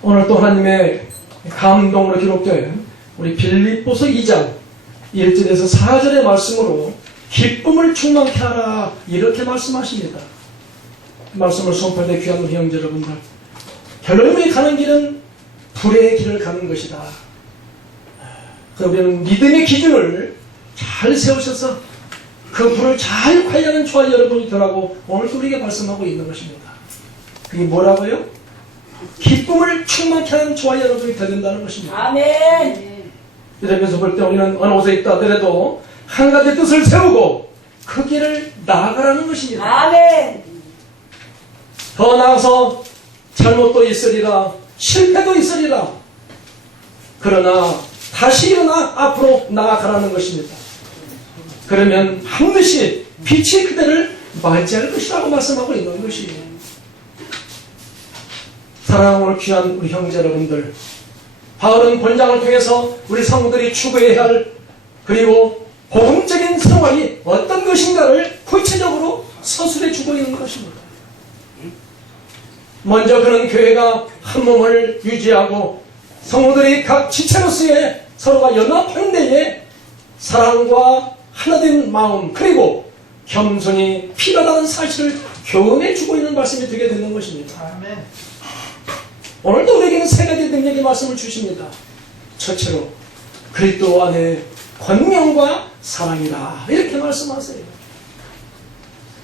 오늘 또 하나님의 감동으로 기록된 우리 빌립보서 2장 1절에서 4절의 말씀으로 기쁨을 충만케 하라 이렇게 말씀하십니다. 말씀을 선포할 귀한 우리 형제 여러분들, 결론이 가는 길은 불의 길을 가는 것이다. 그러면 믿음의 기준을 잘 세우셔서 그 불을 잘 관리하는 저와 여러분이 되라고 오늘 우리에게 말씀하고 있는 것입니다. 그게 뭐라고요? 기쁨을 충만케 하는 저와 여러분이 되야 된다는 것입니다. 아멘. 이러면서 볼 때 우리는 어느 곳에 있다 하더라도 한 가지 뜻을 세우고 그 길을 나아가라는 것입니다. 아멘. 더 나아가서 잘못도 있으리라, 실패도 있으리라. 그러나 다시 일어나 앞으로 나아가라는 것입니다. 그러면 반드시 빛이 그대를 맞이할 것이라고 말씀하고 있는 것이에요. 사랑하는 귀한 우리 형제 여러분들, 바울은 본장을 통해서 우리 성도들이 추구해야 할, 그리고 복음적인 생활이 어떤 것인가를 구체적으로 서술해 주고 있는 것입니다. 먼저 그는 교회가 한 몸을 유지하고 성도들이 각 지체로서의 서로가 연합한 데에 사랑과 하나된 마음, 그리고 겸손이 필요하다는 사실을 교훈해 주고 있는 말씀이 되게 되는 것입니다. 아멘. 오늘도 우리에게는 세 가지 능력의 말씀을 주십니다. 첫째로 그리스도 안에 권명과 사랑이라 이렇게 말씀하세요.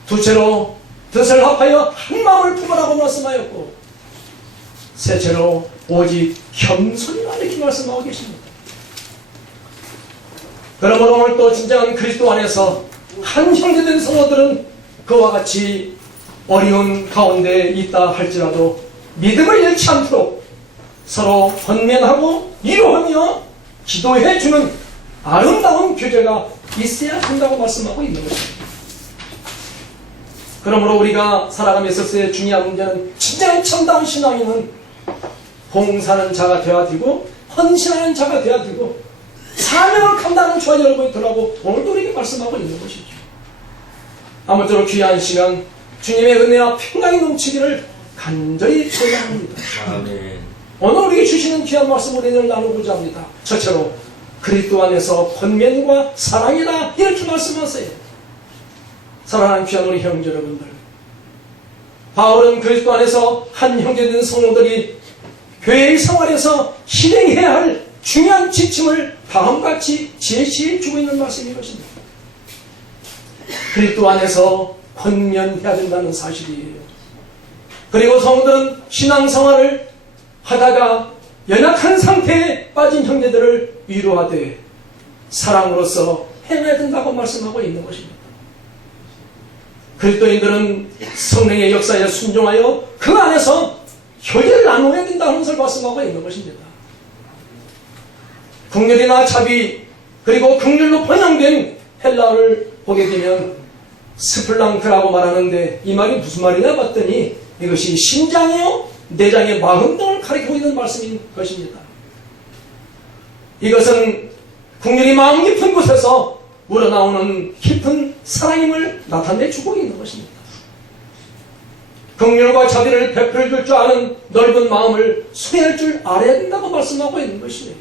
둘째로 뜻을 합하여 한 마음을 품으라고 말씀하였고, 셋째로 오직 겸손이라 이렇게 말씀하고 계십니다. 그러므로 오늘 또 진정한 그리스도 안에서 한 형제된 성도들은 그와 같이 어려운 가운데 있다 할지라도 믿음을 잃지 않도록 서로 권면하고 위로하며 기도해 주는 아름다운 교제가 있어야 한다고 말씀하고 있는 것입니다. 그러므로 우리가 살아감에 있어서의 중요한 문제는 진정한 참다운 신앙인은 봉사하는 자가 되어야 되고 헌신하는 자가 되어야 되고 사명을 감당하는 저와 여러분이 되라고 오늘도 우리에게 말씀하고 있는 것이죠. 아무쪼록 귀한 시간 주님의 은혜와 평강이 넘치기를 간절히 소원합니다. 아멘. 오늘 우리에게 주시는 귀한 말씀 우리는 나누고자 합니다. 첫째로 그리스도 안에서 권면과 사랑이다 이렇게 말씀하세요. 사랑하는 귀한 우리 형제 여러분들, 바울은 그리스도 안에서 한 형제된 성도들이 교회의 생활에서 실행해야 할 중요한 지침을 다음같이 제시해 주고 있는 말씀인 것입니다. 그리스도 안에서 권면해야 된다는 사실이에요. 그리고 성도들은 신앙생활을 하다가 연약한 상태에 빠진 형제들을 위로하되 사랑으로서 행해야 된다고 말씀하고 있는 것입니다. 그리스도인들은 성령의 역사에 순종하여 그 안에서 교제를 나누어야 된다는 것을 말씀하고 있는 것입니다. 긍휼이나 자비, 그리고 긍휼로 번영된 헬라어를 보게 되면 스플랑크라고 말하는데 이 말이 무슨 말이냐 봤더니 이것이 심장이요 내장의 마음 등을 가리키고 있는 말씀인 것입니다. 이것은 긍휼이 마음 깊은 곳에서 우러나오는 깊은 사랑임을 나타내 주고 있는 것입니다. 긍휼과 자비를 베풀어 줄 줄 아는 넓은 마음을 소유할 줄 알아야 된다고 말씀하고 있는 것이에요.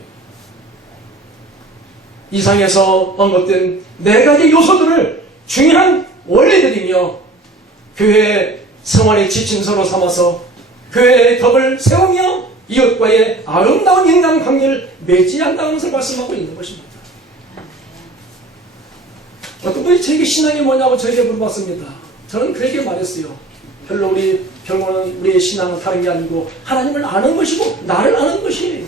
이상에서 언급된 네 가지 요소들을 중요한 원리들이며 교회의 생활의 지침서로 삼아서 교회의 덕을 세우며 이웃과의 아름다운 인간관계를 맺어야 한다는 것을 말씀하고 있는 것입니다. 어떤 분이 저에게 신앙이 뭐냐고 저에게 물어봤습니다. 저는 그에게 말했어요. 결국은 우리의 신앙은 다른 게 아니고 하나님을 아는 것이고 나를 아는 것이에요.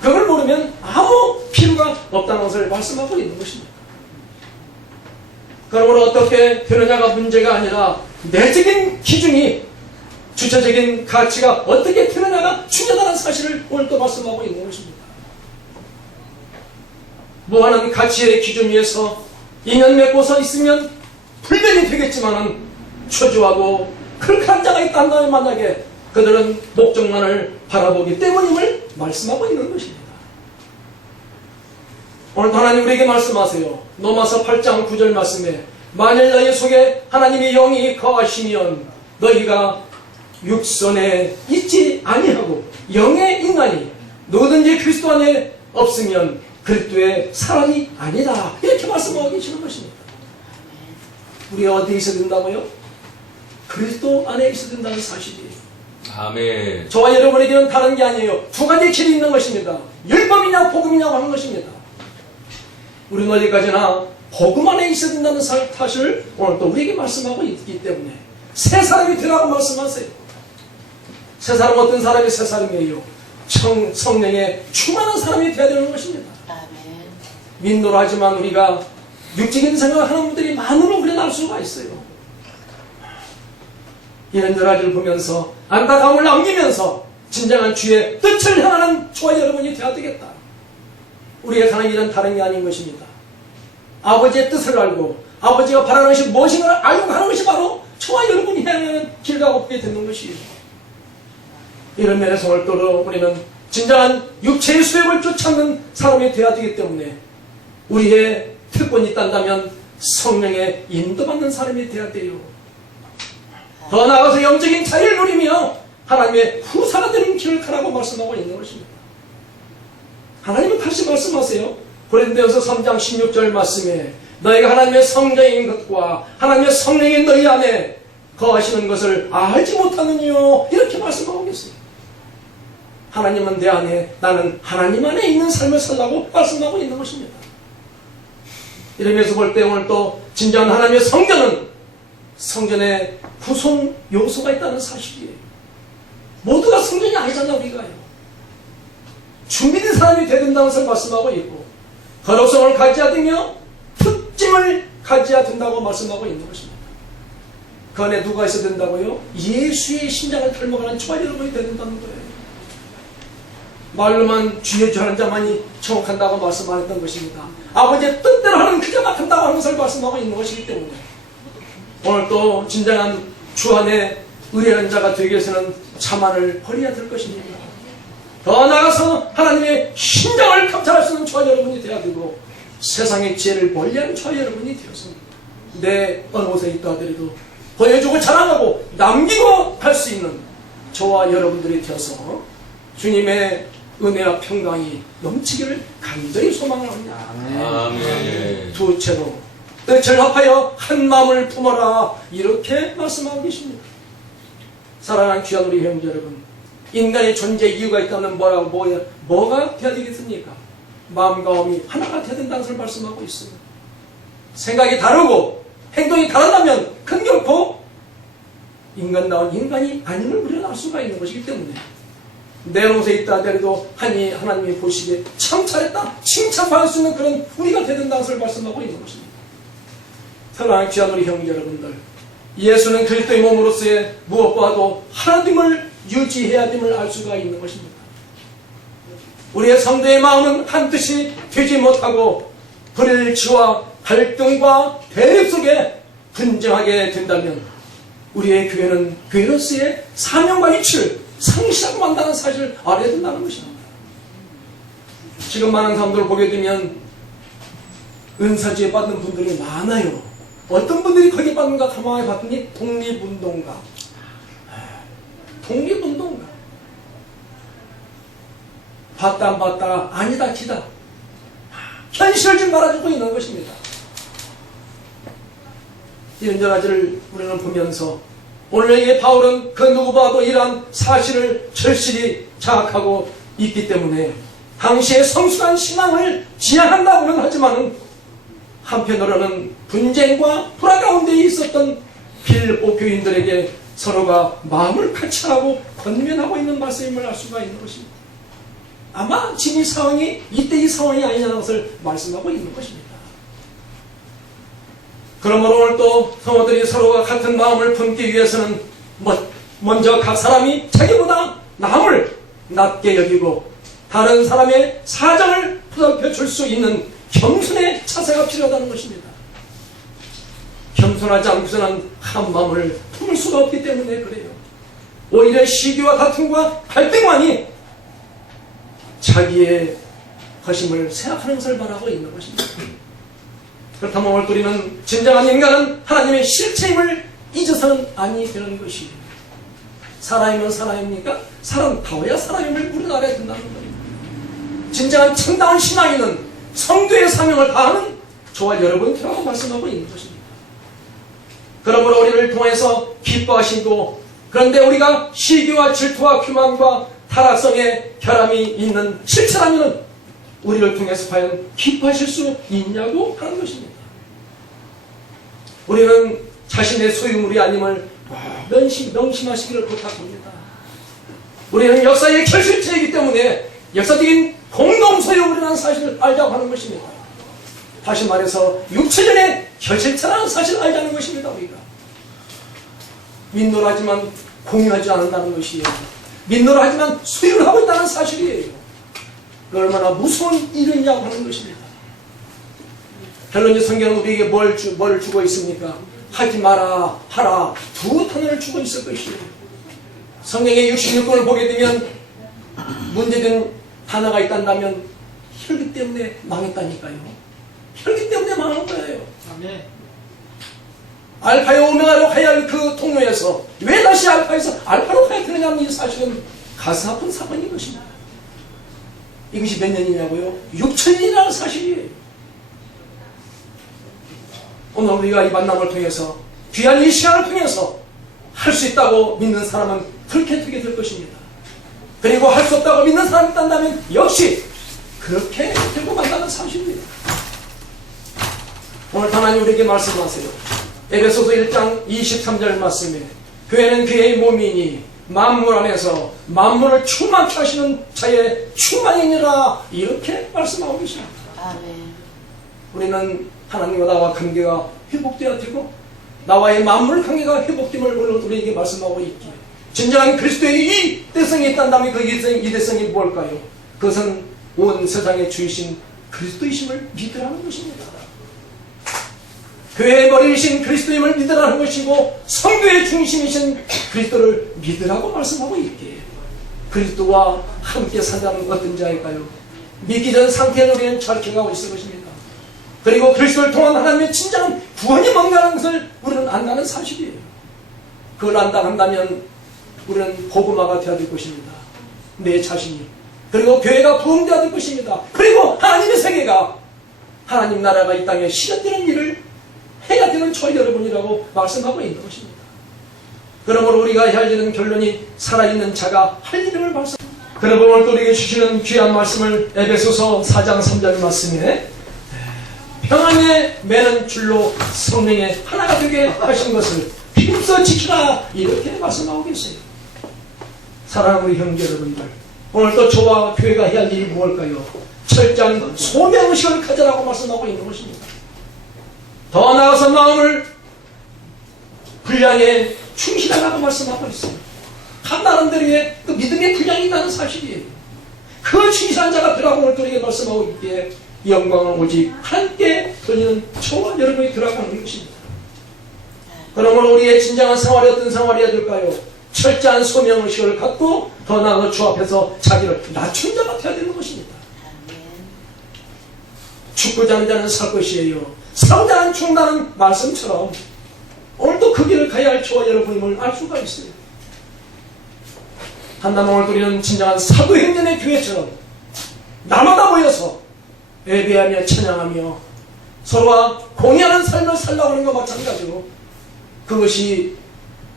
그걸 모르면 아무 필요가 없다는 것을 말씀하고 있는 것입니다. 그러므로 어떻게 되느냐가 문제가 아니라 내적인 기준이, 주체적인 가치가 어떻게 되느냐가 중요하다는 사실을 오늘 또 말씀하고 있는 것입니다. 무한한 가치의 기준 위에서 인연 맺고서 있으면 불변이 되겠지만은 초조하고 그렇게 자가 있다 한다면 만약에 그들은 목적만을 바라보기 때문임을 말씀하고 있는 것입니다. 오늘 하나님 우리에게 말씀하세요. 로마서 8장 9절 말씀에 만일 너희 속에 하나님의 영이 거하시면 너희가 육선에 있지 아니하고 영의 인간이 누구든지 그리스도 안에 없으면 그리스도의 사람이 아니다. 이렇게 말씀하고 계시는 것입니다. 우리가 어디에 있어야 된다고요? 그리스도 안에 있어야 된다는 사실이에요. 아멘. 저와 여러분에게는 다른 게 아니에요. 두 가지 길이 있는 것입니다. 율법이냐 복음이냐고 하는 것입니다. 우리는 어디까지나 복음 안에 있어야 된다는 사실을 오늘 또 우리에게 말씀하고 있기 때문에 새 사람이 되라고 말씀하세요. 새 사람 어떤 사람이 새 사람이에요? 성령에 충만한 사람이 되어야 되는 것입니다. 민노라 하지만 우리가 육적인 생각을 하는 분들이 많으로 그래 날 수가 있어요. 이런 여러 가지를 보면서 안타까움을 남기면서 진정한 주의 뜻을 향하는 저와 여러분이 되어야 되겠다. 우리가 가는 길은 다른 게 아닌 것입니다. 아버지의 뜻을 알고 아버지가 바라는 것이 무엇인가를 알고 가는 것이 바로 저와 여러분이 향하는 길과 걷게 되는 것이에요. 이런 면에서 오늘 또 우리는 진정한 육체의 수욕을 쫓아는 사람이 되어야 되기 때문에 우리의 특권이 있다면 성령의 인도받는 사람이 되어야 돼요. 더 나아가서 영적인 자유를 누리며 하나님의 후사가 되는 길을 가라고 말씀하고 있는 것입니다. 하나님은 다시 말씀하세요. 고린도전서 3장 16절 말씀에 너희가 하나님의 성령인 것과 하나님의 성령이 너희 안에 거하시는 것을 알지 못하느니요. 이렇게 말씀하고 계세요. 하나님은 내 안에, 나는 하나님 안에 있는 삶을 살라고 말씀하고 있는 것입니다. 이러면서 볼 때 오늘 또 진정한 하나님의 성전은 성전에 구성 요소가 있다는 사실이에요. 모두가 성전이 아니잖아 우리가요. 준비된 사람이 되야 된다는 것을 말씀하고 있고 거룩성을 가져야 되며 특징을 가져야 된다고 말씀하고 있는 것입니다. 그 안에 누가 있어야 된다고요? 예수의 심장을 닮아가는 저와 여러분이 되야 된다는 거예요. 말로만 주여 주 하는 자만이 정확한다고 말씀 안 했던 것입니다. 아버지의 뜻대로 하는 그자만 한다고 하는 것을 말씀하고 있는 것이기 때문에 오늘 또 진정한 주 안에 의뢰하는 자가 되기 위해서는 자만을 버려야 될 것입니다. 더 나아가서 하나님의 심장을 감찰할 수 있는 저와 여러분이 되어야 되고 세상의 지혜를 멀리하는 저와 여러분이 되어서 내 어느 곳에 있다 하더라도 보여주고 자랑하고 남기고 갈 수 있는 저와 여러분들이 되어서 주님의 은혜와 평강이 넘치기를 간절히 소망을 합니다. 아멘. 두째로 뜻을 합하여 한 마음을 품어라 이렇게 말씀하고 계십니다. 사랑하는 귀한 우리 형제 여러분, 인간의 존재 이유가 있다면 뭐가 되어야 되겠습니까? 마음과 마음이 하나가 되어야 된다는 것을 말씀하고 있습니다. 생각이 다르고 행동이 다르다면 큰 결코 인간다운 인간이 아님을 우려낼 수가 있는 것이기 때문에 내 곳에 있다 하더라도 하나님이 보시기에 참 잘했다 칭찬받을 수 있는 그런 우리가 되야 된다는 것을 말씀하고 있는 것입니다. 사랑하는 귀한 우리 형제 여러분들, 예수는 그리스도의 몸으로서의 무엇보다도 하나됨을 유지해야 됨을 알 수가 있는 것입니다. 우리의 성도의 마음은 한뜻이 되지 못하고 불일치와 갈등과 대립 속에 분쟁하게 된다면 우리의 교회는 교회로서의 사명과 이치를 상실하고 만다는 사실을 알아야 된다는 것입니다. 지금 많은 사람들을 보게 되면 은사주에 받는 분들이 많아요. 어떤 분들이 거기 받는가 가만히 봤더니 독립운동가. 봤다 안 봤다 아니다 기다. 현실을 좀 말아주고 있는 것입니다. 이런 여러 가지를 우리는 보면서 오늘의 바울은 그 누구보다도 이러한 사실을 절실히 자각하고 있기 때문에 당시의 성숙한 신앙을 지향한다고는 하지만 한편으로는 분쟁과 불화 가운데 있었던 빌보 교인들에게 서로가 마음을 같이하고 권면하고 있는 말씀임을 알 수가 있는 것입니다. 아마 지금 이 상황이 이때 이 상황이 아니냐는 것을 말씀하고 있는 것입니다. 그러므로 오늘 또 성도들이 서로가 같은 마음을 품기 위해서는 먼저 각 사람이 자기보다 남을 낮게 여기고 다른 사람의 사정을 보살펴 줄 수 있는 겸손의 자세가 필요하다는 것입니다. 겸손하지 않고서는 한 마음을 품을 수가 없기 때문에 그래요. 오히려 시기와 다툼과 갈등만이 자기의 것임을 생각하는 것을 말하고 있는 것입니다. 그렇다면 오늘 우리는 진정한 인간은 하나님의 실체임을 잊어서는 아니 되는 것이에요. 사람이면 사람입니까? 사람다워야 사람임을 우리는 알아야 된다는 거예요. 진정한 참다운 신앙인은 성도의 사명을 다하는 저와 여러분이라고 말씀하고 있는 것입니다. 그러므로 우리를 통해서 기뻐하시고, 그런데 우리가 시기와 질투와 교만과 타락성의 결함이 있는 실체라면 우리를 통해서 과연 기뻐하실 수 있냐고 하는 것입니다. 우리는 자신의 소유물이 아님을 명심하시기를 부탁합니다. 우리는 역사의 결실체이기 때문에 역사적인 공동 소유물이라는 사실을 알자고 하는 것입니다. 다시 말해서 육체전의 결실체라는 사실을 알자는 것입니다. 우리가 민노라지만 공유하지 않는다는 것이에요. 민노라하지만 소유를 하고 있다는 사실이에요. 얼마나 무서운 일이냐고 하는 것입니다. 결론이 성경은 우리에게 뭘 주고 있습니까? 하지 마라, 하라, 두 단어를 주고 있을 것이에요. 성경의 66권을 보게 되면 문제된 단어가 있단다면 혈기 때문에 망했다니까요. 혈기 때문에 망한 거예요. 아멘. 알파요 오메가로 가야 할 그 통로에서 왜 다시 알파에서 알파로 가야 되느냐는 이 사실은 가슴 아픈 사건인 것입니다. 이것이 몇 년이냐고요? 6천년이라는 사실이에요. 오늘 우리가 이 만남을 통해서 귀한 이 시간을 통해서 할 수 있다고 믿는 사람은 그렇게 되게 될 것입니다. 그리고 할 수 없다고 믿는 사람이 있다면 역시 그렇게 되고 만다는 사실입니다. 오늘 하나님 우리에게 말씀하세요. 에베소서 1장 23절 말씀에 교회는 그의 몸이니 만물 안에서 만물을 충만케 하시는 자의 충만이니라 이렇게 말씀하고 계십니다. 아멘. 우리는 하나님과 나와 관계가 회복되어야 되고 나와의 만물 관계가 회복됨을 오늘 우리에게 말씀하고 있기에 진정한 그리스도의 이 대성이 있다면 그 이 대성이 뭘까요? 그것은 온 세상의 주이신 그리스도이심을 믿으라는 것입니다. 교회의 머리이신 그리스도임을 믿으라는 것이고 성도의 중심이신 그리스도를 믿으라고 말씀하고 있기에 그리스도와 함께 산다는 어떤 자일까요? 믿기 전 상태를 우리는 철저하고 있을 것입니다. 그리고 그리스도를 통한 하나님의 진정한 구원이 뭔가라는 것을 우리는 안다는 사실이에요. 그걸 안다 한다면 우리는 복음화가 되어야 될 것입니다. 내 자신이. 그리고 교회가 부흥되어야 될 것입니다. 그리고 하나님의 세계가 하나님 나라가 이 땅에 실현되는 일을 해야 되는 저 여러분이라고 말씀하고 있는 것입니다. 그러므로 우리가 해야 되는 결론이 살아있는 자가 할 일을 말씀합니다. 그러므로 오늘 또 우리에게 주시는 귀한 말씀을 에베소서 4장 3절 말씀에 평안에 매는 줄로 성령의 하나가 되게 하신 것을 힘써 지키라 이렇게 말씀하고 계세요. 사랑하는 우리 형제 여러분들, 오늘 또 저와 교회가 해야 할 일이 무엇일까요? 철저한 소명의식을 가져라고 말씀하고 있는 것입니다. 더 나아가서 마음을 분량에 충실하라고 말씀하고 있어요. 각 나름대로의 그 믿음의 분량이 있다는 사실이에요. 그 충실한 자가 되라고 오늘 우리에게 말씀하고 있기에 영광은 오직 함께 돌리는 저와 여러분이 들어가고 하는 것입니다. 그러므로 우리의 진정한 생활이 어떤 생활이어야 될까요? 철저한 소명의식을 갖고 더 나아가 주 앞에서 자기를 낮춘 자가 되어야 되는 것입니다. 축구장 자는 살 것이에요. 싸우자는 죽는다는 말씀처럼 오늘도 그 길을 가야 할 저와 여러분임을 알 수가 있어요. 한나몽을 드리는 진정한 사도행전의 교회처럼 날마다 모여서 예배하며 찬양하며 서로와 공유하는 삶을 살라고 하는 것과 마찬가지로 그것이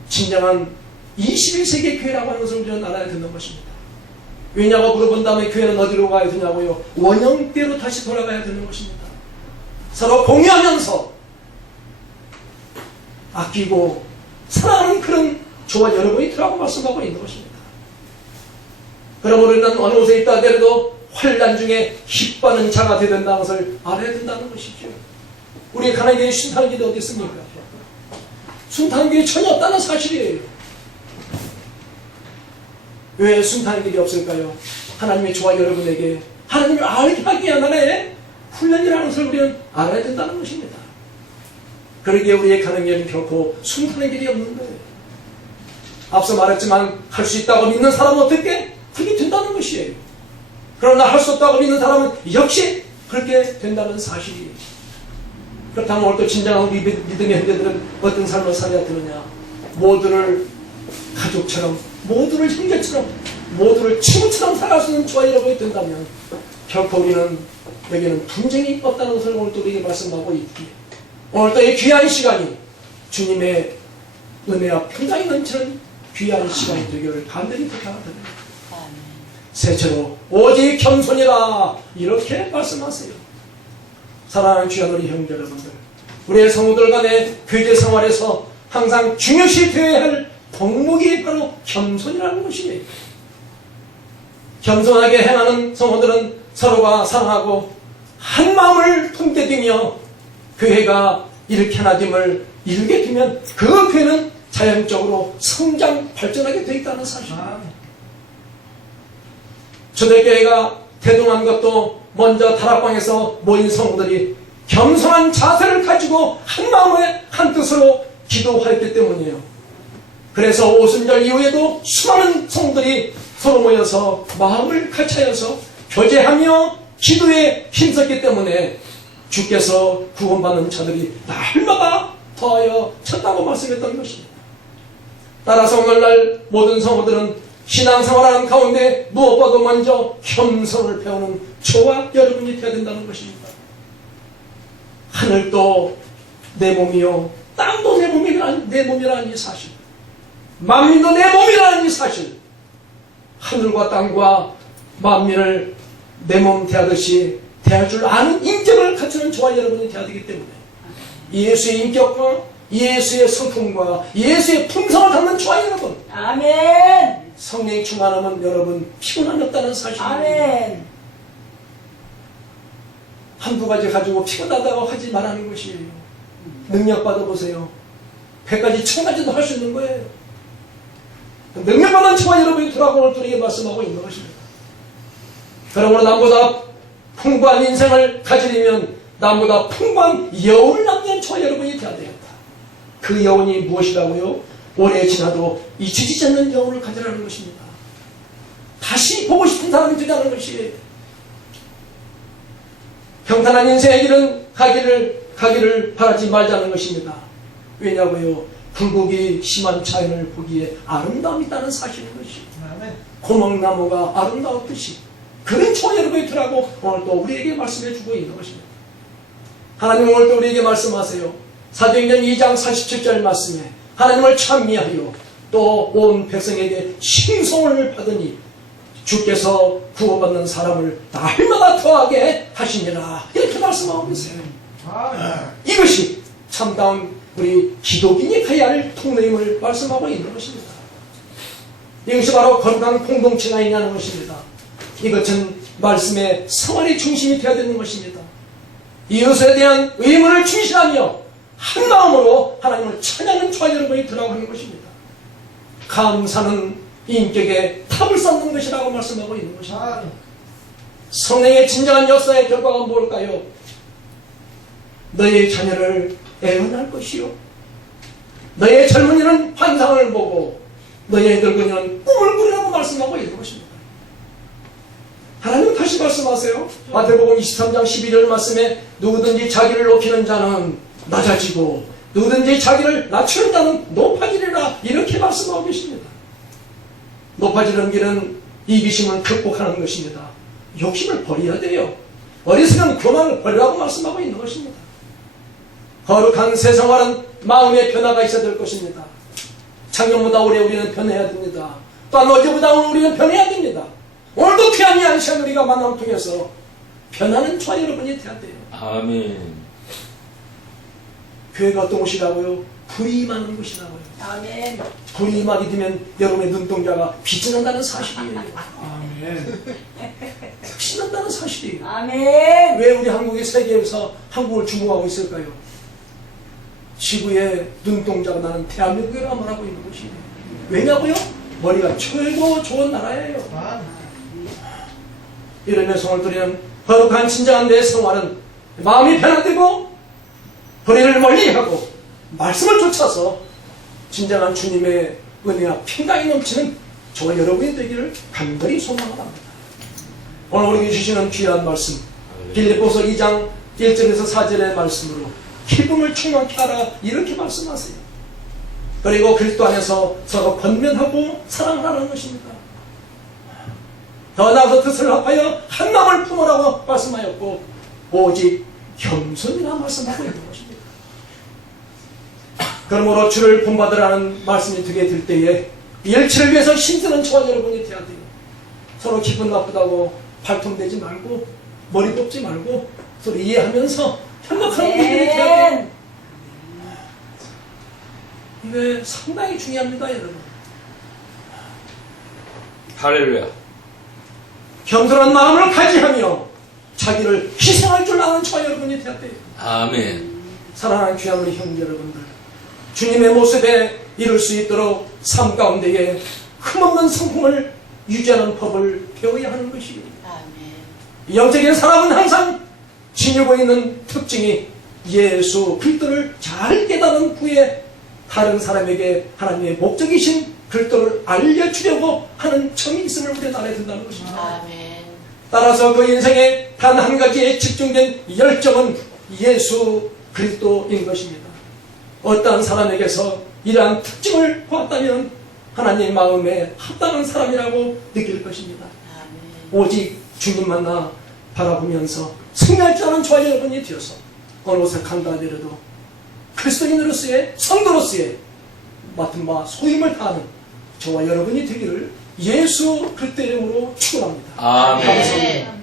진정한 21세기의 교회라고 하는 것을 우리는 알아야 되는 것입니다. 왜냐고 물어본다면 교회는 어디로 가야 되냐고요? 원형대로 다시 돌아가야 되는 것입니다. 서로 공유하면서 아끼고 사랑하는 그런 저와 여러분이 들어가고 말씀하고 있는 것입니다. 그러므로 우리는 어느 곳에 있다 하더라도 환난 중에 기뻐하는 자가 되어야 된다는 것을 알아야 된다는 것이죠. 우리 가나안교회 순탄한 길이 어디 있습니까? 순탄한 길이 전혀 없다는 사실이에요. 왜 순탄한 길이 없을까요? 하나님의 저와 여러분에게 하나님을 알게 하기 위한 하나의 훈련이라는 것을 우리는 알아야 된다는 것입니다. 그러기에 우리의 가는 길은 결코 순탄한 길이 없는 거예요. 앞서 말했지만 할 수 있다고 믿는 사람은 어떻게? 그렇게 된다는 것이에요. 그러나 할 수 없다고 믿는 사람은 역시 그렇게 된다는 사실이에요. 그렇다면 오늘 또 진정한 우리 믿음의 형제들은 어떤 삶을 살아야 되느냐? 모두를 가족처럼, 모두를 형제처럼 모두를 친구처럼 살아갈 수 있는 저와 여러분이 된다면 결코 우리는 여기는 분쟁이 없다는 것을 오늘 또 우리에게 말씀하고 있기에 오늘 또 이 귀한 시간이 주님의 은혜와 평강이 넘치는 귀한 시간이 되기를 간절히 부탁드립니다. 셋째로 오직 겸손이라 이렇게 말씀하세요. 사랑하는 귀한 우리 형제 여러분들, 우리의 성도들 간의 교제 생활에서 항상 중요시 되어야 할 덕목이 바로 겸손이라는 것이에요. 겸손하게 행하는 성도들은 서로가 사랑하고 한 마음을 품게 되며 교회가 이렇게 하나됨을 이루게 되면 그 교회는 자연적으로 성장, 발전하게 되어 있다는 사실입니다. 초대교회가 대동한 것도 먼저 다락방에서 모인 성도들이 겸손한 자세를 가지고 한 마음에 한 뜻으로 기도하였기 때문이에요. 그래서 오순절 이후에도 수많은 성도들이 서로 모여서 마음을 같이하여서 교제하며 기도에 힘썼기 때문에 주께서 구원받는 자들이 날마다 더하여 쳤다고 말씀했던 것입니다. 따라서 오늘날 모든 성도들은 신앙생활하는 가운데 무엇보다도 먼저 겸손을 배우는 저와 여러분이 되어야 된다는 것입니다. 하늘도 내 몸이요 땅도 내 몸이라는 이 사실, 만민도 내 몸이라는 이 사실, 하늘과 땅과 만민을 내 몸 대하듯이 대할 줄 아는 인격을 갖추는 저와 여러분이 되어야 되기 때문에 예수의 인격과 예수의 성품과 예수의 품성을 담는 저와 여러분, 아멘. 성령이 충만하면 여러분 피곤함이 없다는 사실입니다. 아멘. 한두 가지 가지고 피곤하다고 하지 말라는 것이에요. 능력 받아보세요. 100가지 1000가지도 할 수 있는 거예요. 능력 받은 저와 여러분이 돌아오고 오늘 우리에게 말씀하고 있는 것입니다. 그러므로 남보다 풍부한 인생을 가지려면 남보다 풍부한 여운을 남긴 저와 여러분이 되어야 되겠다. 그 여운이 무엇이라고요? 오래 지나도 잊혀지지 않는 여운을 가지라는 것입니다. 다시 보고 싶은 사람이 되자는 것이에요. 평탄한 인생의 길은 가기를 바라지 말자는 것입니다. 왜냐고요? 굴곡이 심한 자연을 보기에 아름다움이 있다는 사실인 것이에요. 고목나무가 아름다웠듯이 그런 저와 여러분이 더라고 오늘 또 우리에게 말씀해 주고 있는 것입니다. 하나님 오늘 또 우리에게 말씀하세요. 사도행전 2장 47절 말씀에 하나님을 찬미하여 또 온 백성에게 칭송을 받으니 주께서 구원받는 사람을 날마다 더하게 하시니라 이렇게 말씀하고 있어요. 이것이 참다운 우리 기독인이 가야 할 통로임을 말씀하고 있는 것입니다. 이것이 바로 거룩한 공동체가 아니냐는 것입니다. 이것은 말씀의 생활의 중심이 되어야 되는 것입니다. 이웃에 대한 의무를 충실하며 한 마음으로 하나님을 찬양하는 저와 여러분이 들어가는 것입니다. 감사는 인격의 탑을 쌓는 것이라고 말씀하고 있는 것입니다. 성령의 진정한 역사의 결과가 뭘까요? 너의 자녀를 애원할 것이요, 너의 젊은이는 환상을 보고 너의 늙은이는 꿈을 꾸리라고 말씀하고 있는 것입니다. 하나님 다시 말씀하세요. 마태복음 23장 12절 말씀에 누구든지 자기를 높이는 자는 낮아지고 누구든지 자기를 낮추는 자는 높아지리라 이렇게 말씀하고 계십니다. 높아지는 길은 이기심을 극복하는 것입니다. 욕심을 버려야 돼요. 어리석은 교만을 버리라고 말씀하고 있는 것입니다. 거룩한 새 생활은 마음의 변화가 있어야 될 것입니다. 작년보다 올해 우리는 변해야 됩니다. 또한 어제보다 오늘 우리는 변해야 됩니다. 오늘도 귀한 이 안시한 우리가 만남을 통해서 변하는 저와 여러분이 되어야 돼요. 아멘. 교회가 어떤 곳이라고요? 불이 임하는 곳이라고요. 아멘. 불이 임하게 되면 여러분의 눈동자가 빛이 난다는 사실이에요. 빛이 난다는 사실이에요. 아멘. 왜 우리 한국이 세계에서 한국을 주목하고 있을까요? 지구의 눈동자가 나는 대한민국이라고 말하고 있는 것이에요. 왜냐고요? 머리가 최고 좋은 나라예요. 이러면서 오늘 우리는 거룩한 진정한 내 생활은 마음이 변화되고 불의를 멀리하고 말씀을 쫓아서 진정한 주님의 은혜와 평강이 넘치는 저와 여러분이 되기를 간절히 소망합니다. 오늘 우리에게 주시는 귀한 말씀 빌립보서 2장 1절에서 4절의 말씀으로 기쁨을 충만케 하라 이렇게 말씀하세요. 그리고 그리스도 안에서 서로 권면하고 사랑하라는 것입니다. 더 나아가서 뜻을 합하여 한 마음을 품으라고 말씀하였고 오직 겸손이라 말씀하고 있는 것입니다. 그러므로 주를 본받으라는 말씀이 되게 될 때에 일치를 위해서 힘쓰는 저와 여러분이 되어야 돼요. 서로 기분 나쁘다고 발통되지 말고 머리 뽑지 말고 서로 이해하면서 협력하는 분들이 되어야 돼요. 이게 상당히 중요합니다, 여러분. 할렐루야. 겸손한 마음을 가지하며 자기를 희생할 줄 아는 저와 여러분이 되어야 돼요. 아멘. 사랑하는 귀한 우리 형제 여러분들, 주님의 모습에 이룰 수 있도록 삶 가운데에 흠없는 성품을 유지하는 법을 배워야 하는 것입니다. 아멘. 영적인 사람은 항상 지니고 있는 특징이 예수 그리스도를 잘 깨달은 후에 다른 사람에게 하나님의 목적이신 그리스도를 알려주려고 하는 점이 있음을 우리가 알아야 된다는 것입니다. 아멘. 따라서 그 인생의 단 한 가지에 집중된 열정은 예수 그리스도인 것입니다. 어떠한 사람에게서 이러한 특징을 보았다면 하나님의 마음에 합당한 사람이라고 느낄 것입니다. 아멘. 오직 주님만 나 바라보면서 승리할 줄 아는 저와 여러분이 되어서 어느 곳에 간다 하더라도 그리스도인으로서의 성도로서의 맡은 바 소임을 다하는 저와 여러분이 되기를 예수 그리스도 이름으로 축원합니다. 아멘. 감사합니다.